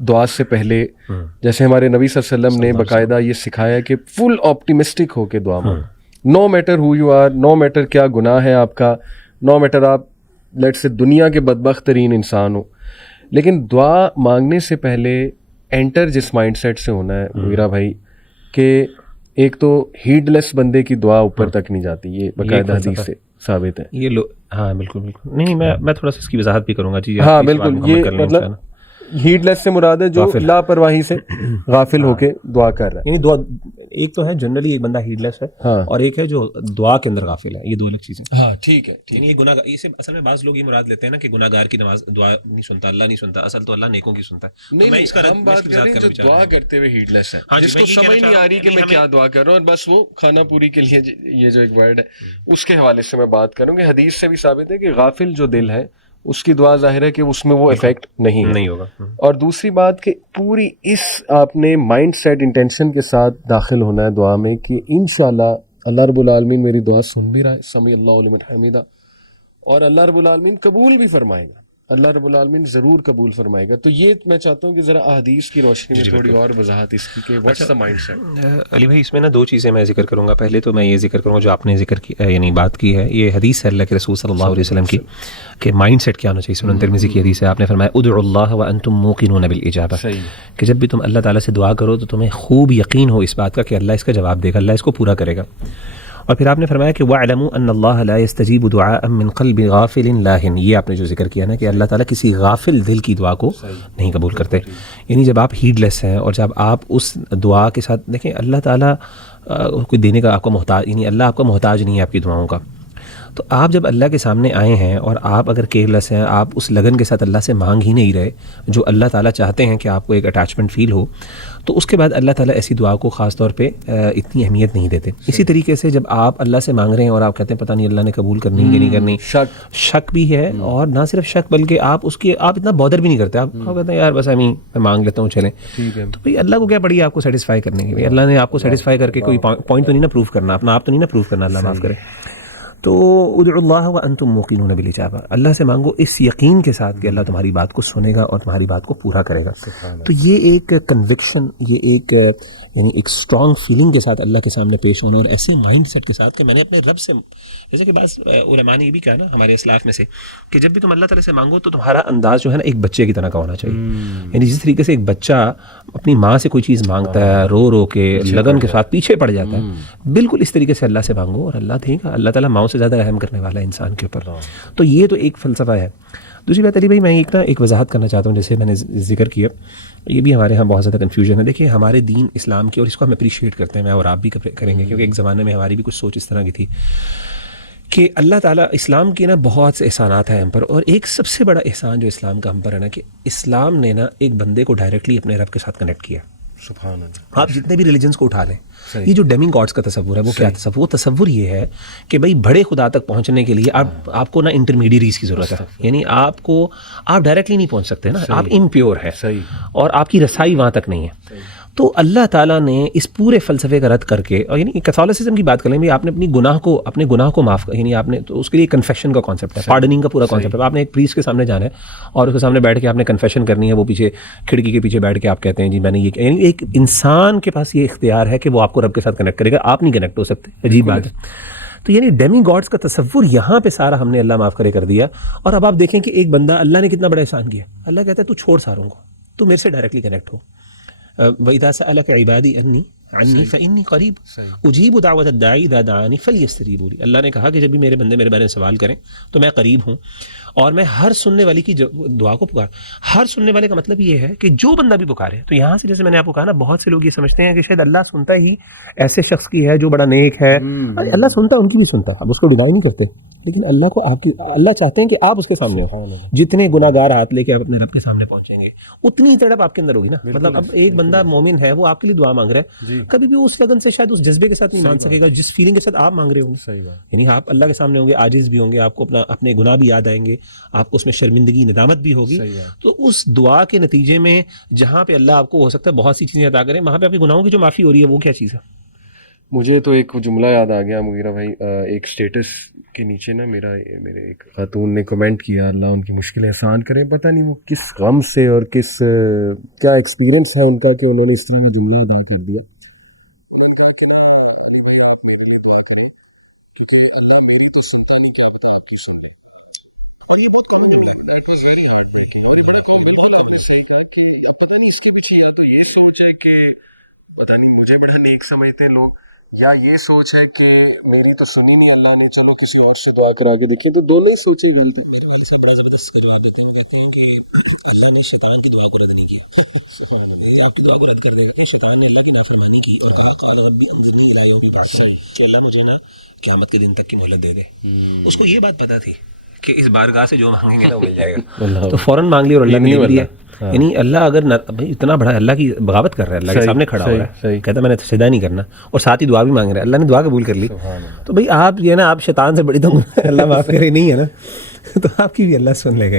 دعا سے پہلے جیسے ہمارے نبی صلی اللہ علیہ وسلم نے باقاعدہ یہ سکھایا کہ فل آپٹیمسٹک ہو کے دعا مانگو. No matter who you are, no matter کیا گناہ ہے آپ کا, نو میٹر آپ لیٹ سے دنیا کے بدبخت ترین انسان ہو, لیکن دعا مانگنے سے پہلے انٹر جس مائنڈ سیٹ سے ہونا ہے میرا بھائی کہ ایک تو ہیڈ لیس بندے کی دعا اوپر تک نہیں جاتی, یہ باقاعدہ حدیث سے ثابت ہے. یہ ہاں بالکل بالکل نہیں, میں تھوڑا سا اس کی وضاحت بھی کروں گا جی. ہاں بالکل, یہ مطلب ہیڈ لیس سے مراد ہے جو لاپرواہی سے غافل ہو کے دعا کر رہا ہے. یعنی دعا ایک تو ہے جنرلی ایک بندہ ہیڈ لیس ہے, اور ایک ہے جو دعا کے اندر غافل ہے, یہ دو الگ چیزیں. ہاں ٹھیک ہے. یعنی یہ گناہ, اسے اصل میں بعض لوگ یہ مراد لیتے ہیں نا کہ گناہ گار کی نماز دعا نہیں سنتا, اللہ نہیں سنتا, اصل تو اللہ نیکوں کی سنتا ہے. نہیں, ہم بات کر رہے ہیں جو دعا کرتے ہوئے ہیڈ لیس ہے, جس کو سمجھ نہیں آ رہی کہ میں کیا دعا کر رہا ہوں, اور بس وہ کھانا پوری کے لیے یہ جو ایک ورڈ ہے اس کے حوالے سے میں بات کروں کہ حدیث سے بھی ثابت ہے کہ غافل جو دل ہے اس کی دعا ظاہر ہے کہ اس میں وہ افیکٹ نہیں ہوگا. اور دوسری بات کہ پوری اس آپ نے مائنڈ سیٹ انٹینشن کے ساتھ داخل ہونا ہے دعا میں کہ انشاءاللہ اللہ رب العالمین میری دعا سن بھی رہا ہے, سمیع اللہ لمن حمیدہ, اور اللہ رب العالمین قبول بھی فرمائے گا, اللہ رب العالمین ضرور قبول فرمائے گا. تو یہ میں چاہتا ہوں کہ ذرا احادیث کی روشنی میں تھوڑی اور وضاحت اس کی کہ واٹس دا مائنڈ سیٹ. علی بھائی اس میں نا دو چیزیں میں ذکر کروں گا. پہلے تو میں یہ ذکر کروں گا جو آپ نے ذکر کی یعنی بات کی ہے, یہ حدیث ہے اللہ کے رسول صلی اللہ علیہ وسلم کی کہ مائنڈ سیٹ کیا ہونا چاہیے. سنن ترمذی کی حدیث ہے, آپ نے فرمایا ادعوا اللہ وانتم موقنون بالاجابہ, کہ جب بھی تم اللہ تعالیٰ سے دعا کرو تو تمہیں خوب یقین ہو اس بات کا کہ اللہ اس کا جواب دے گا, اللہ اس کو پورا کرے گا. اور پھر آپ نے فرمایا کہ وَاعْلَمُوا أَنَّ اللَّهَ لَا يَسْتَجِيبُ دُعَاءً مِّن قَلْبِ غَافِلٍ لَاهٍ, یہ آپ نے جو ذکر کیا نا کہ اللہ تعالیٰ کسی غافل دل کی دعا کو نہیں قبول کرتے. یعنی جب آپ ہیڈ لیس ہیں اور جب آپ اس دعا کے ساتھ دیکھیں, اللہ تعالیٰ کوئی دینے کا آپ کو محتاج, یعنی اللہ آپ کا محتاج نہیں ہے آپ کی دعاؤں کا. تو آپ جب اللہ کے سامنے آئے ہیں اور آپ اگر کیئرلیس ہیں, آپ اس لگن کے ساتھ اللہ سے مانگ ہی نہیں رہے جو اللہ تعالیٰ چاہتے ہیں کہ آپ کو ایک اٹیچمنٹ فیل ہو, تو اس کے بعد اللہ تعالیٰ ایسی دعا کو خاص طور پہ اتنی اہمیت نہیں دیتے. اسی طریقے سے جب آپ اللہ سے مانگ رہے ہیں اور آپ کہتے ہیں پتہ نہیں اللہ نے قبول کرنی کہ نہیں کرنی, شک بھی ہے, اور نہ صرف شک بلکہ آپ اس کی آپ اتنا بادر بھی نہیں کرتے, آپ کہتے ہیں یار بس میں مانگ لیتا ہوں چلیں. تو بھائی اللہ کو کیا پڑی آپ کو سیٹسفائی کرنے کی, اللہ نے آپ کو سیٹسفائی کر کے کوئی پوائنٹ تو نہیں نا پروف کرنا, اپنا آپ تو نہیں نا پروف کرنا, اللہ معاف کرے. تو ادعوا اللہ وانتم موقنون بالاجابہ, اللہ سے مانگو اس یقین کے ساتھ کہ اللہ تمہاری بات کو سنے گا اور تمہاری بات کو پورا کرے گا. تو یہ ایک کنوکشن, یہ ایک یعنی ایک اسٹرانگ فیلنگ کے ساتھ اللہ کے سامنے پیش ہونا, اور ایسے مائنڈ سیٹ کے ساتھ کہ میں نے اپنے رب سے, جیسے کہ بعض علماء نے یہ بھی کہا نا ہمارے اسلاف میں سے کہ جب بھی تم اللہ تعالیٰ سے مانگو تو تمہارا انداز جو ہے نا ایک بچے کی طرح کا ہونا چاہیے. یعنی جس طریقے سے ایک بچہ اپنی ماں سے کوئی چیز مانگتا ہے, رو رو کے لگن کے ساتھ پیچھے پڑ جاتا ہے, بالکل اس طریقے سے اللہ سے مانگو اور اللہ دے گا. اللہ تعالیٰ ماؤں سے زیادہ رحم کرنے والا ہے انسان کے اوپر. تو یہ تو ایک فلسفہ ہے. دوسری بات علی بھائی میں ایک وضاحت کرنا چاہتا ہوں, جیسے میں نے ذکر کیا, یہ بھی ہمارے ہاں بہت زیادہ کنفیوژن ہے. دیکھیے ہمارے دین اسلام کی, اور اس کو ہم اپریشیٹ کرتے ہیں, میں اور آپ بھی کریں گے کیونکہ ایک زمانے میں ہماری بھی کچھ سوچ اس طرح کی تھی کہ اللہ تعالیٰ اسلام کے نا بہت سے احسانات ہیں ہم پر, اور ایک سب سے بڑا احسان جو اسلام کا ہم پر ہے نا کہ اسلام نے نا ایک بندے کو ڈائریکٹلی اپنے رب کے ساتھ کنیکٹ کیا. سبحان اللہ. آپ جتنے بھی ریلیجنس کو اٹھا لیں, یہ جو ڈیمی گاڈس کا تصور ہے وہ کیا تصور, وہ تصور یہ ہے کہ بھائی بڑے خدا تک پہنچنے کے لیے آپ کو نا انٹرمیڈیریز کی ضرورت ہے. یعنی آپ ڈائریکٹلی نہیں پہنچ سکتے نا, آپ امپیور ہے اور آپ کی رسائی وہاں تک نہیں ہے. تو اللہ تعالیٰ نے اس پورے فلسفے کا رد کر کے, اور یعنی کیتھولسزم کی بات کر لیں, آپ نے اپنے گناہ کو معاف, یعنی آپ نے, تو اس کے لیے کنفیشن کا کانسیپٹ ہے, پارڈننگ کا پورا کانسیپٹ ہے. آپ نے ایک پریسٹ کے سامنے جانا ہے اور اس کے سامنے بیٹھ کے آپ نے کنفیشن کرنی ہے, وہ پیچھے کھڑکی کے پیچھے بیٹھ کے آپ کہتے ہیں جی میں نے یہ, یعنی ایک انسان کے پاس یہ اختیار ہے کہ وہ آپ کو رب کے ساتھ کنیکٹ کرے گا, آپ نہیں کنیکٹ ہو سکتے. عجیب بات ہے. تو یعنی ڈیمی گاڈس کا تصور یہاں پہ سارا ہم نے اللہ معاف کرے کر دیا. اور اب آپ دیکھیں کہ ایک بندہ, اللہ نے کتنا بڑا احسان کیا. اللہ کہتا ہے تو چھوڑ ساروں کو, تو میرے سے ڈائریکٹلی کنیکٹ ہو. وَإِذَا سَأَلَكَ عِبَادِي عَنِّي فَإِنِّي قَرِيبٌ أُجِيبُ دَعْوَةَ الدَّاعِ إِذَا دَعَانِ فَلْيَسْتَجِيبُوا لِي. اللہ نے کہا کہ جب بھی میرے بندے میرے بارے میں سوال کریں تو میں قریب ہوں, اور میں ہر سننے والے کی دعا کو پکار. ہر سننے والے کا مطلب یہ ہے کہ جو بندہ بھی پکارے. تو یہاں سے جیسے میں نے آپ کو کہا نا, بہت سے لوگ یہ سمجھتے ہیں کہ شاید اللہ سنتا ہی ایسے شخص کی ہے جو بڑا نیک ہے. اللہ سنتا, ان کی بھی سنتا, اب اس کو ڈینائی نہیں کرتے, لیکن اللہ کو اللہ چاہتے ہیں کہ آپ اس کے سامنے ہو. جتنے گناہ گار ہاتھ لے کے آپ اپنے رب کے سامنے پہنچیں گے اتنی تڑپ آپ کے اندر ہوگی نا. مطلب اب ایک بندہ مومن ہے, وہ آپ کے لیے دعا مانگ رہا ہے, کبھی بھی اس لگن سے شاید اس جذبے کے ساتھ نہیں مانگ سکے گا جس فیلنگ کے ساتھ آپ مانگ رہے ہوں گے. یعنی آپ اللہ کے سامنے ہوں گے, عاجز بھی ہوں گے, آپ کو اپنے گناہ بھی یاد آئیں گے, آپ کو اس میں شرمندگی ندامت بھی ہوگی. تو اس دعا کے نتیجے میں جہاں پہ اللہ آپ کو ہو سکتا ہے بہت سی چیزیں عطا کریں, وہاں پہ آپ کے گناہوں کی جو معافی ہو رہی ہے وہ کیا چیز ہے؟ مجھے تو ایک جملہ یاد آ گیا مغیرہ بھائی، ایک اسٹیٹس کے نیچے نا میرے ایک خاتون نے کمنٹ کیا، اللہ ان کی مشکلیں آسان کریں، پتہ نہیں وہ کس غم سے اور کس کیا ایکسپیرینس تھا ان کا کہ انہوں نے اس طرح جملہ ادا کر دیا. یہ بہت کامن ہے، پتہ نہیں اس کے پیچھے یا تو یہ سوچ ہے کہ پتہ نہیں مجھے بڑا نیک سمجھتے ہیں لوگ، یا یہ سوچ ہے کہ میری تو سنی نہیں اللہ نے، چلو کسی اور سے دعا کرا کے دیکھیں. تو دونوں ہی سوچیں غلط ہے. میرے والد صاحب بڑا زبردست کا جواب دیتے ہیں، وہ کہتے ہیں کہ اللہ نے شیطان کی دعا کو رد نہیں کیا، یہ آپ کی دعا کو رد کر دے گا کہ شیطان نے اللہ کی نافرمانی کی اور کہا قال ربی انظرنی الی یوم یبعثون کہ اللہ مجھے نا قیامت کے دن تک کی مہلت دے دے. اس کو یہ بات پتہ تھی کہ اس بارگاہ سے جو مانگیں گے نا وہ مل جائے گا، تو فوراً مانگ لی اور اللہ نے دے دیا. یعنی اللہ اگر بھائی اتنا بڑا اللہ کی بغاوت کر رہا ہے، اللہ کے سامنے کھڑا ہو رہا ہے، کہتا ہے میں نے سجدہ نہیں کرنا، اور ساتھ ہی دعا بھی مانگ رہا ہے، اللہ نے دعا قبول کر لی. تو بھائی آپ یہ نا آپ شیطان سے بڑی تو اللہ معاف کرے نہیں ہے نا، تو آپ کی بھی اللہ سن لے گا.